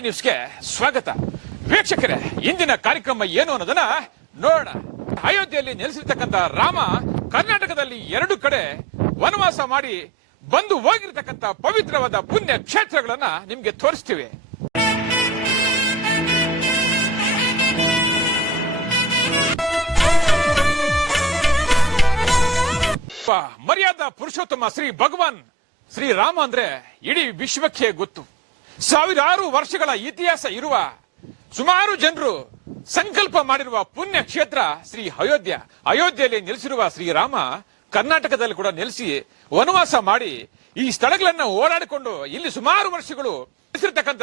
ನ್ಯೂಸ್ಗೆ ಸ್ವಾಗತ. ವೀಕ್ಷಕರೇ, ಇಂದಿನ ಕಾರ್ಯಕ್ರಮ ಏನು ಅನ್ನೋದನ್ನ ನೋಡೋಣ. ಅಯೋಧ್ಯೆಯಲ್ಲಿ ನೆಲೆಸಿರ್ತಕ್ಕಂಥ ರಾಮ ಕರ್ನಾಟಕದಲ್ಲಿ ಎರಡು ಕಡೆ ವನವಾಸ ಮಾಡಿ ಬಂದು ಹೋಗಿರ್ತಕ್ಕಂಥ ಪವಿತ್ರವಾದ ಪುಣ್ಯ ಕ್ಷೇತ್ರಗಳನ್ನ ನಿಮ್ಗೆ ತೋರಿಸ್ತೀವಿ. ಮರ್ಯಾದ ಮರ್ಯಾದಾ ಪುರುಷೋತ್ತಮ ಶ್ರೀ ಭಗವಾನ್ ಶ್ರೀ ರಾಮ ಅಂದ್ರೆ ಇಡೀ ವಿಶ್ವಕ್ಕೆ ಗೊತ್ತು. ಸಾವಿರಾರು ವರ್ಷಗಳ ಇತಿಹಾಸ ಇರುವ ಸುಮಾರು ಜನರು ಸಂಕಲ್ಪ ಮಾಡಿರುವ ಪುಣ್ಯ ಕ್ಷೇತ್ರ ಶ್ರೀ ಅಯೋಧ್ಯ. ಅಯೋಧ್ಯೆಯಲ್ಲಿ ನೆಲೆಸಿರುವ ಶ್ರೀರಾಮ ಕರ್ನಾಟಕದಲ್ಲಿ ಕೂಡ ನೆಲೆಸಿ ವನವಾಸ ಮಾಡಿ ಈ ಸ್ಥಳಗಳನ್ನು ಓಡಾಡಿಕೊಂಡು ಇಲ್ಲಿ ಸುಮಾರು ವರ್ಷಗಳು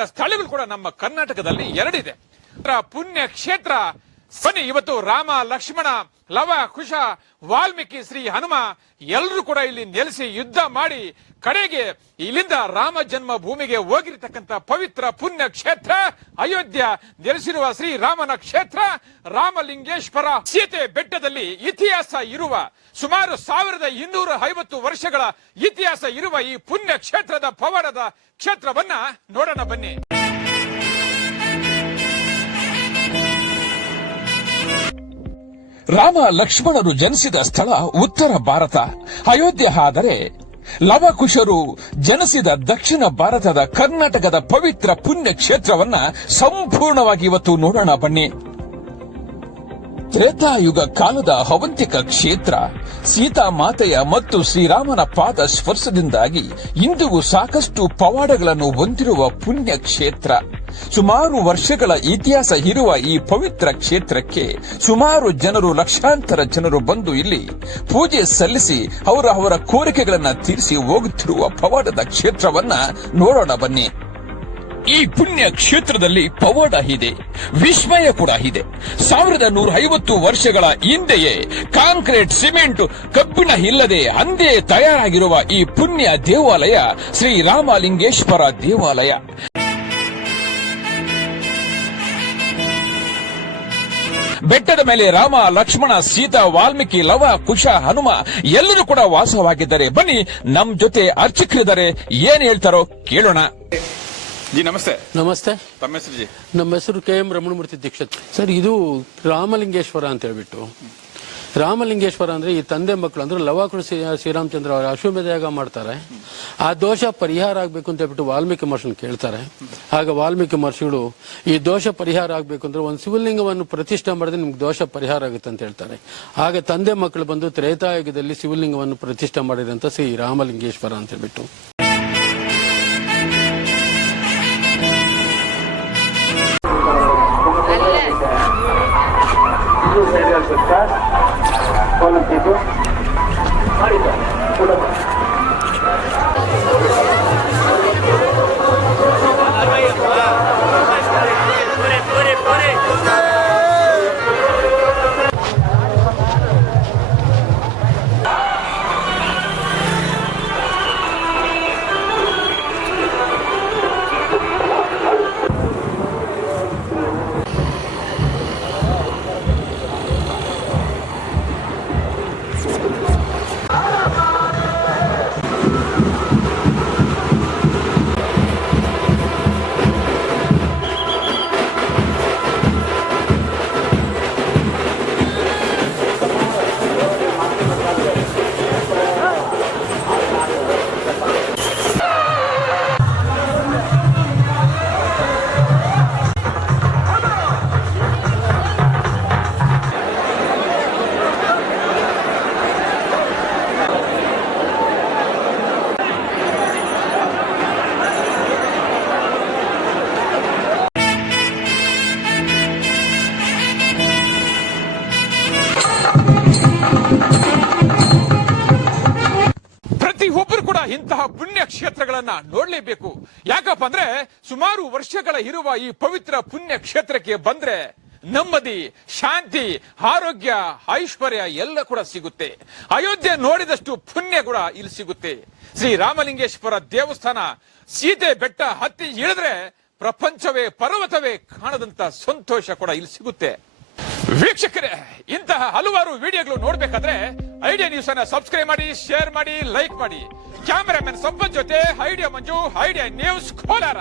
ಸ್ಥಳಗಳು ಕೂಡ ನಮ್ಮ ಕರ್ನಾಟಕದಲ್ಲಿ ಎರಡಿದೆ. ಪುಣ್ಯ ಕ್ಷೇತ್ರ ಬನ್ನಿ, ಇವತ್ತು ರಾಮ, ಲಕ್ಷ್ಮಣ, ಲವ, ಕುಶ, ವಾಲ್ಮೀಕಿ, ಶ್ರೀ ಹನುಮ ಎಲ್ಲರೂ ಕೂಡ ಇಲ್ಲಿ ನೆಲೆಸಿ ಯುದ್ಧ ಮಾಡಿ ಕಡೆಗೆ ಇಲ್ಲಿಂದ ರಾಮ ಜನ್ಮ ಭೂಮಿಗೆ ಹೋಗಿರ್ತಕ್ಕಂಥ ಪವಿತ್ರ ಪುಣ್ಯ ಕ್ಷೇತ್ರ ಅಯೋಧ್ಯ ನೆಲೆಸಿರುವ ಶ್ರೀ ರಾಮನ ಕ್ಷೇತ್ರ ರಾಮಲಿಂಗೇಶ್ವರ. ಸೀತೆ ಬೆಟ್ಟದಲ್ಲಿ ಇತಿಹಾಸ ಇರುವ ಸುಮಾರು ಸಾವಿರದ ಇನ್ನೂರ ಐವತ್ತು ವರ್ಷಗಳ ಇತಿಹಾಸ ಇರುವ ಈ ಪುಣ್ಯ ಕ್ಷೇತ್ರದ ಪವಾಡದ ಕ್ಷೇತ್ರವನ್ನ ನೋಡೋಣ ಬನ್ನಿ. ರಾಮ ಲಕ್ಷ್ಮಣರು ಜನಿಸಿದ ಸ್ಥಳ ಉತ್ತರ ಭಾರತ. ಅಯೋಧ್ಯೆ ಆದರೆ ಲವಕುಶರು ಜನಿಸಿದ ದಕ್ಷಿಣ ಭಾರತದ ಕರ್ನಾಟಕದ ಪವಿತ್ರ ಪುಣ್ಯ ಕ್ಷೇತ್ರವನ್ನ ಸಂಪೂರ್ಣವಾಗಿ ಇವತ್ತು ನೋಡೋಣ ಬನ್ನಿ. ತ್ರೇತಾಯುಗ ಕಾಲದ ಅವಂತಿಕ ಕ್ಷೇತ್ರ ಸೀತಾ ಮಾತೆಯ ಮತ್ತು ಶ್ರೀರಾಮನ ಪಾದ ಸ್ಪರ್ಶದಿಂದಾಗಿ ಇಂದಿಗೂ ಸಾಕಷ್ಟು ಪವಾಡಗಳನ್ನು ಹೊಂದಿರುವ ಪುಣ್ಯ ಕ್ಷೇತ್ರ ಸುಮಾರು ವರ್ಷಗಳ ಇತಿಹಾಸ ಇರುವ ಈ ಪವಿತ್ರ ಕ್ಷೇತ್ರಕ್ಕೆ ಸುಮಾರು ಜನರು, ಲಕ್ಷಾಂತರ ಜನರು ಬಂದು ಇಲ್ಲಿ ಪೂಜೆ ಸಲ್ಲಿಸಿ ಅವರ ಅವರ ಕೋರಿಕೆಗಳನ್ನ ತೀರಿಸಿ ಹೋಗುತ್ತಿರುವ ಪವಾಡದ ಕ್ಷೇತ್ರವನ್ನ ನೋಡೋಣ ಬನ್ನಿ. ಈ ಪುಣ್ಯ ಕ್ಷೇತ್ರದಲ್ಲಿ ಪವಾಡ ಇದೆ, ವಿಸ್ಮಯ ಕೂಡ ಇದೆ. ಸಾವಿರದ ನೂರ ಐವತ್ತು ವರ್ಷಗಳ ಹಿಂದೆಯೇ ಕಾಂಕ್ರೀಟ್, ಸಿಮೆಂಟ್ ಕಬ್ಬಿಣ ಇಲ್ಲದೆ ಅಂದೇ ತಯಾರಾಗಿರುವ ಈ ಪುಣ್ಯ ದೇವಾಲಯ ಶ್ರೀ ರಾಮಲಿಂಗೇಶ್ವರ ದೇವಾಲಯ. ಬೆಟ್ಟದ ಮೇಲೆ ರಾಮ ಲಕ್ಷ್ಮಣ ಸೀತಾ ವಾಲ್ಮೀಕಿ ಲವ ಕುಶ ಹನುಮ ಎಲ್ಲರೂ ಕೂಡ ವಾಸವಾಗಿದ್ದಾರೆ. ಬನ್ನಿ ನಮ್ ಜೊತೆ ಅರ್ಚಕರಿದ್ದಾರೆ. ಏನ್ ಹೇಳ್ತಾರೋ ಕೇಳೋಣ. ಜಿ ನಮಸ್ತೆ. ನಮಸ್ತೆ. ತಮ್ಮ ಹೆಸರು ಜಿ? ನಮ್ಮ ಹೆಸರು K M Ramanamurthy Dikshit. Sir ಇದು ರಾಮಲಿಂಗೇಶ್ವರ ಅಂತ ಹೇಳ್ಬಿಟ್ಟು ರಾಮಲಿಂಗೇಶ್ವರ ಅಂದ್ರೆ ಈ ತಂದೆ ಮಕ್ಕಳು ಅಂದರೆ ಲವಾಕೃ ಶ್ರೀ, ಶ್ರೀರಾಮಚಂದ್ರ ಅವರು ಅಶ್ವಮೇಧ ಯಾಗ ಮಾಡ್ತಾರೆ. ಆ ದೋಷ ಪರಿಹಾರ ಆಗಬೇಕು ಅಂತ ಹೇಳ್ಬಿಟ್ಟು ವಾಲ್ಮೀಕಿ ಮಹರ್ಷಿನ ಕೇಳ್ತಾರೆ. ಆಗ ವಾಲ್ಮೀಕಿ ಮಹರ್ಷಿಗಳು ಈ ದೋಷ ಪರಿಹಾರ ಆಗಬೇಕು ಅಂದ್ರೆ ಒಂದು ಶಿವಲಿಂಗವನ್ನು ಪ್ರತಿಷ್ಠೆ ಮಾಡಿದ್ರೆ ನಿಮ್ಗೆ ದೋಷ ಪರಿಹಾರ ಆಗುತ್ತೆ ಅಂತ ಹೇಳ್ತಾರೆ. ಆಗ ತಂದೆ ಮಕ್ಕಳು ಬಂದು ತ್ರೇತಾಯುಗದಲ್ಲಿ ಶಿವಲಿಂಗವನ್ನು ಪ್ರತಿಷ್ಠೆ ಮಾಡಿದಂತ ಶ್ರೀ ರಾಮಲಿಂಗೇಶ್ವರ ಅಂತ ಹೇಳ್ಬಿಟ್ಟು. この手と、ありと、この手。ಕ್ಷೇತ್ರಗಳನ್ನ ನೋಡ್ಲೇಬೇಕು. ಯಾಕಪ್ಪ ಅಂದ್ರೆ ಸುಮಾರು ವರ್ಷಗಳ ಇರುವ ಈ ಪವಿತ್ರ ಪುಣ್ಯ ಕ್ಷೇತ್ರಕ್ಕೆ ಬಂದ್ರೆ ನೆಮ್ಮದಿ, ಶಾಂತಿ, ಆರೋಗ್ಯ, ಐಶ್ವರ್ಯ ಎಲ್ಲ ಕೂಡ ಸಿಗುತ್ತೆ. ಅಯೋಧ್ಯೆ ನೋಡಿದಷ್ಟು ಪುಣ್ಯ ಕೂಡ ಇಲ್ಲಿ ಸಿಗುತ್ತೆ. ಶ್ರೀ ರಾಮಲಿಂಗೇಶ್ವರ ದೇವಸ್ಥಾನ ಸೀತೆ ಬೆಟ್ಟ ಹತ್ತಿ ಇಳಿದ್ರೆ ಪ್ರಪಂಚವೇ ಪರ್ವತವೇ ಕಾಣದಂತ ಸಂತೋಷ ಕೂಡ ಇಲ್ಲಿ ಸಿಗುತ್ತೆ. ವೀಕ್ಷಕರೇ, ಇಂತಹ ಹಲವಾರು ವಿಡಿಯೋಗಳು ನೋಡ್ಬೇಕಾದ್ರೆ ಐಡಿಯಾ ನ್ಯೂಸ್ ಅನ್ನ ಸಬ್ಸ್ಕ್ರೈಬ್ ಮಾಡಿ, ಶೇರ್ ಮಾಡಿ, ಲೈಕ್ ಮಾಡಿ. ಕ್ಯಾಮೆರಾಮನ್ ಸಂಪತ್ ಜೊತೆ, Idea Manju, Idea News Kolar.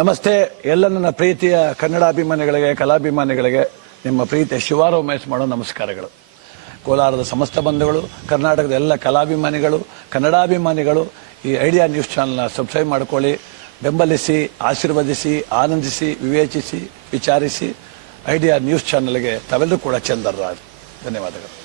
ನಮಸ್ತೆ, ಎಲ್ಲ ನನ್ನ ಪ್ರೀತಿಯ ಕನ್ನಡಾಭಿಮಾನಿಗಳಿಗೆ, ಕಲಾಭಿಮಾನಿಗಳಿಗೆ, ನಿಮ್ಮ ಪ್ರೀತಿಯ ಶಿವಾರೋಮೇಶ್ ಮಾಡೋ ನಮಸ್ಕಾರಗಳು. ಕೋಲಾರದ ಸಮಸ್ತ ಬಂಧುಗಳು, ಕರ್ನಾಟಕದ ಎಲ್ಲ ಕಲಾಭಿಮಾನಿಗಳು, ಕನ್ನಡಾಭಿಮಾನಿಗಳು ಈ ಐಡಿಯಾ ನ್ಯೂಸ್ ಚಾನಲ್ನ ಸಬ್ಸ್ಕ್ರೈಬ್ ಮಾಡ್ಕೊಳ್ಳಿ. ಬೆಂಬಲಿಸಿ, ಆಶೀರ್ವದಿಸಿ, ಆನಂದಿಸಿ, ವಿವೇಚಿಸಿ, ವಿಚಾರಿಸಿ, ಐಡಿಯಾ ನ್ಯೂಸ್ ಚಾನಲ್ಗೆ ತಾವೆಲ್ಲರೂ ಕೂಡ ಚಂದರ್ರಾಜ್ ಧನ್ಯವಾದಗಳು.